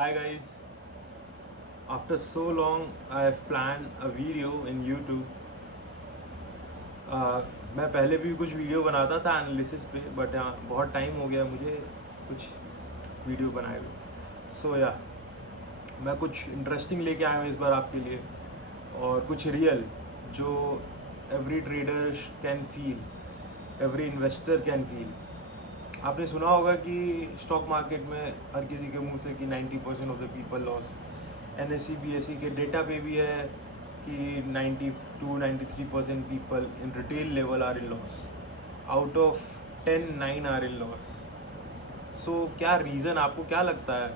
Hi guys, after so long I have planned a video in YouTube. मैं पहले भी कुछ वीडियो बनाता था एनालिसिस पे बट बहुत टाइम हो गया मुझे कुछ वीडियो बनाए हुए। सो या मैं कुछ इंटरेस्टिंग लेके आया हूँ इस बार आपके लिए और कुछ रियल जो every trader can feel, every investor can feel. आपने सुना होगा कि स्टॉक मार्केट में हर किसी के मुंह से कि 90% of the people loss. NSE BSE के डेटा पे भी है कि 92-93% people in retail level are in loss. Out of 10, 9 are in loss. So क्या रीज़न, आपको क्या लगता है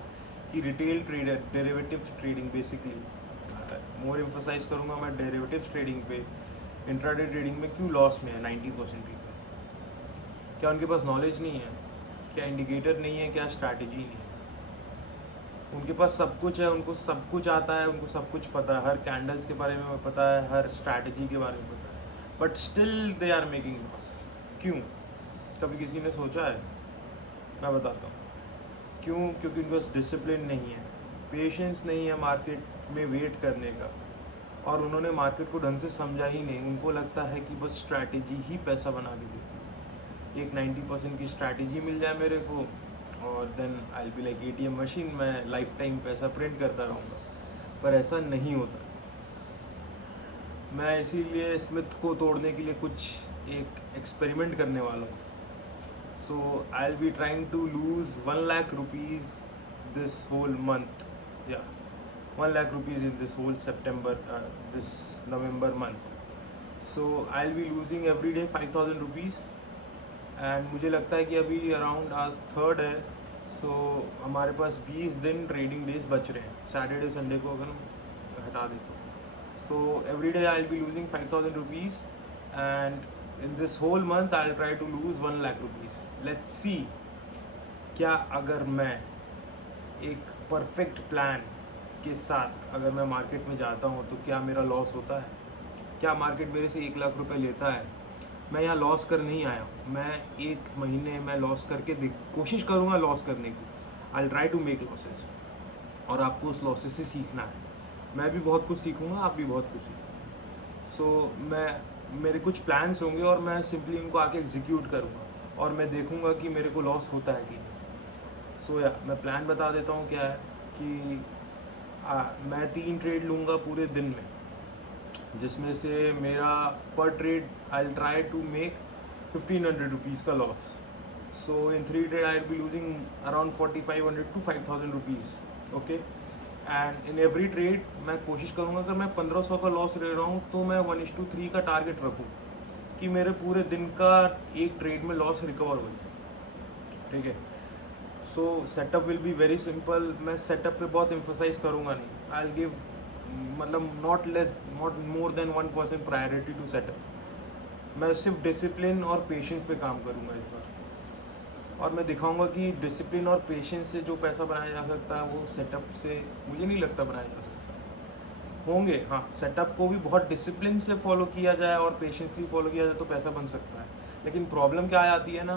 कि retail trader, derivatives trading basically, more emphasize करूँगा मैं डेरिवेटिव्स ट्रेडिंग पे, इंट्राडे ट्रेडिंग में क्यों लॉस में है 90% पीपल? क्या उनके पास नॉलेज नहीं है? क्या इंडिकेटर नहीं है? क्या स्ट्रैटेजी नहीं है? उनके पास सब कुछ है, उनको सब कुछ आता है, उनको सब कुछ पता है, हर कैंडल्स के बारे में पता है, हर स्ट्रैटेजी के बारे में पता है, but still they are making loss. क्यों? कभी किसी ने सोचा है? मैं बताता हूँ क्यों। क्योंकि उनके पास डिसिप्लिन नहीं है, पेशेंस नहीं है मार्केट में वेट करने का, और उन्होंने मार्केट को ढंग से समझा ही नहीं। उनको लगता है कि बस स्ट्रैटेजी ही पैसा बना के देती है। एक 90% की स्ट्रैटेजी मिल जाए मेरे को और then I be like ATM machine, मैं लाइफ टाइम पैसा प्रिंट करता रहूँगा। पर ऐसा नहीं होता। मैं इसीलिए स्मिथ को तोड़ने के लिए कुछ एक एक्सपेरिमेंट करने वाला हूँ। So I will be trying to lose 1 lakh rupees this whole month, या 1 lakh rupees in this whole September, this November month. So I'll be losing every day 5,000 rupees. And मुझे लगता है कि अभी अराउंड आज 3rd है। सो हमारे पास 20 दिन ट्रेडिंग डेज बच रहे हैं, सैटरडे संडे को अगर हम हटा दें तो। So every day I will be losing 5,000 rupees and in this whole month I will try to lose 1 lakh rupees. Let's see क्या अगर मैं एक परफेक्ट प्लान के साथ अगर मैं मार्केट में जाता हूँ तो क्या मेरा लॉस होता है? क्या मार्केट मेरे से 1 लाख रुपए लेता है? मैं यहाँ लॉस कर नहीं आया हूँ। मैं एक महीने में लॉस करके कोशिश करूँगा लॉस करने की। I try to make losses, और आपको उस लॉसेस से सीखना है। मैं भी बहुत कुछ सीखूँगा, आप भी बहुत कुछ सीखेंगे। मेरे कुछ प्लान्स होंगे और मैं सिंपली उनको आके एग्जीक्यूट करूँगा और मैं देखूँगा कि मेरे को लॉस होता है कि नहीं। मैं प्लान बता देता हूँ क्या है कि मैं 3 ट्रेड लूँगा पूरे दिन में, जिसमें से मेरा पर trade I try to make 1,500 rupees का loss. So in 3 trade I be losing around 4,500 to 5,000 rupees. Okay, and in every trade मैं कोशिश करूँगा अगर मैं 1,500 का लॉस ले रहा हूँ तो मैं 1:3 का टारगेट रखूँ कि मेरे पूरे दिन का एक ट्रेड में लॉस रिकवर हो जाए। ठीक है। So setup will be very simple. मैं सेटअप पे बहुत एम्फोसाइज करूँगा नहीं। आई विल गिव मतलब not more than 1% priority to setup. मैं सिर्फ डिसिप्लिन और पेशेंस पे काम करूँगा इस बार, और मैं दिखाऊंगा कि डिसिप्लिन और पेशेंस से जो पैसा बनाया जा सकता है वो सेटअप से मुझे नहीं लगता बनाया जा सकता। होंगे हाँ, सेटअप को भी बहुत डिसिप्लिन से फॉलो किया जाए और पेशेंसली फॉलो किया जाए तो पैसा बन सकता है। लेकिन प्रॉब्लम क्या आ जाती है ना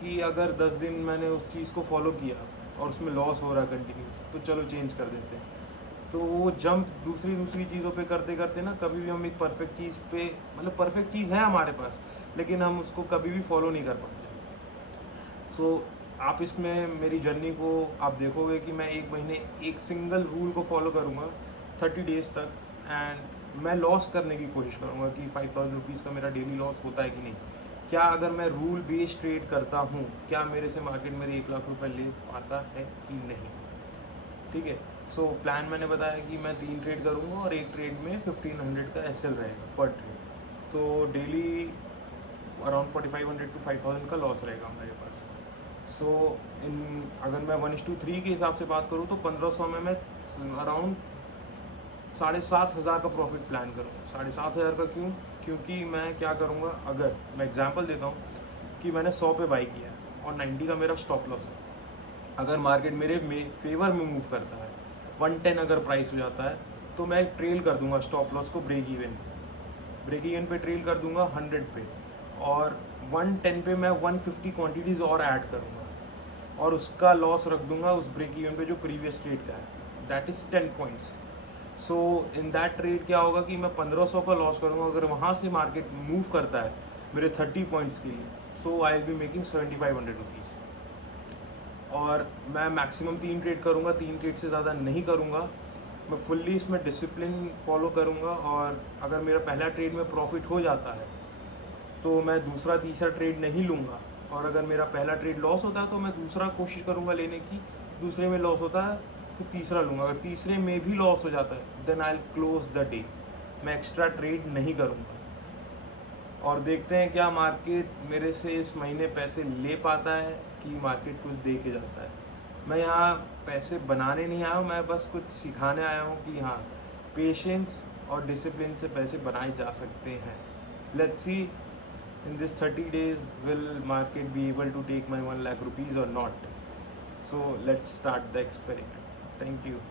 कि अगर 10 दिन मैंने उस चीज़ को फॉलो किया और उसमें लॉस हो रहा है कंटिन्यूस, तो चलो चेंज कर देते हैं। तो वो जंप दूसरी चीज़ों पे करते करते ना कभी भी हम एक परफेक्ट चीज़ पे, मतलब परफेक्ट चीज़ है हमारे पास लेकिन हम उसको कभी भी फॉलो नहीं कर पाते। आप इसमें मेरी जर्नी को आप देखोगे कि मैं एक महीने एक सिंगल रूल को फॉलो करूँगा 30 डेज तक, एंड मैं लॉस करने की कोशिश करूँगा कि 5,000 रुपीज़ का मेरा डेली लॉस होता है कि नहीं। क्या अगर मैं रूल बेस्ड ट्रेड करता हूँ, क्या मेरे से मार्केट मेरे 1 लाख रुपए ले पाता है कि नहीं? ठीक है। प्लान मैंने बताया कि मैं 3 ट्रेड करूँगा और एक ट्रेड में 1,500 का SL रहेगा पर ट्रेड। डेली अराउंड 4,500 to 5,000 का लॉस रहेगा मेरे पास। अगर मैं 1:3 के हिसाब से बात करूँ तो 1,500 में मैं अराउंड 7,500 का प्रॉफिट प्लान करूँगा। 7,500 का क्यों? क्योंकि मैं क्या करूँगा, अगर मैं एग्जांपल देता हूँ कि मैंने 100 पे बाई किया है और 90 का मेरा स्टॉप लॉस है। अगर मार्केट मेरे फेवर में मूव करता है, 110 अगर प्राइस हो जाता है तो मैं ट्रेल कर दूंगा स्टॉप लॉस को ब्रेक इवन पे ट्रेल कर दूंगा 100 पे, और 110 पे मैं 150 क्वांटिटीज़ और ऐड करूंगा। और उसका लॉस रख दूंगा उस ब्रेक इवन पे जो प्रीवियस ट्रेड का है, that is 10 points. So in that trade क्या होगा कि मैं 1500 का लॉस करूँगा, अगर वहाँ से मार्केट मूव करता है मेरे 30 पॉइंट्स के लिए, so I will be making 7500 rupees. और मैं मैक्सिमम 3 ट्रेड करूँगा, 3 ट्रेड से ज़्यादा नहीं करूँगा। मैं फुल्ली इसमें डिसिप्लिन फॉलो करूँगा, और अगर मेरा पहला ट्रेड में प्रॉफिट हो जाता है तो मैं दूसरा तीसरा ट्रेड नहीं लूँगा, और अगर मेरा पहला ट्रेड लॉस होता है तो मैं दूसरा कोशिश करूँगा लेने की, दूसरे में लॉस होता है तो तीसरा लूँगा, अगर तीसरे में भी लॉस हो जाता है then I will close the day, मैं एक्स्ट्रा ट्रेड नहीं करूँगा। और देखते हैं क्या मार्केट मेरे से इस महीने पैसे ले पाता है कि मार्केट कुछ दे के जाता है। मैं यहाँ पैसे बनाने नहीं आया हूँ, मैं बस कुछ सिखाने आया हूँ कि हाँ, पेशेंस और डिसिप्लिन से पैसे बनाए जा सकते हैं। Let's see in this 30 days will market be able to take my 1 lakh rupees or not. So let's start the experiment. Thank you.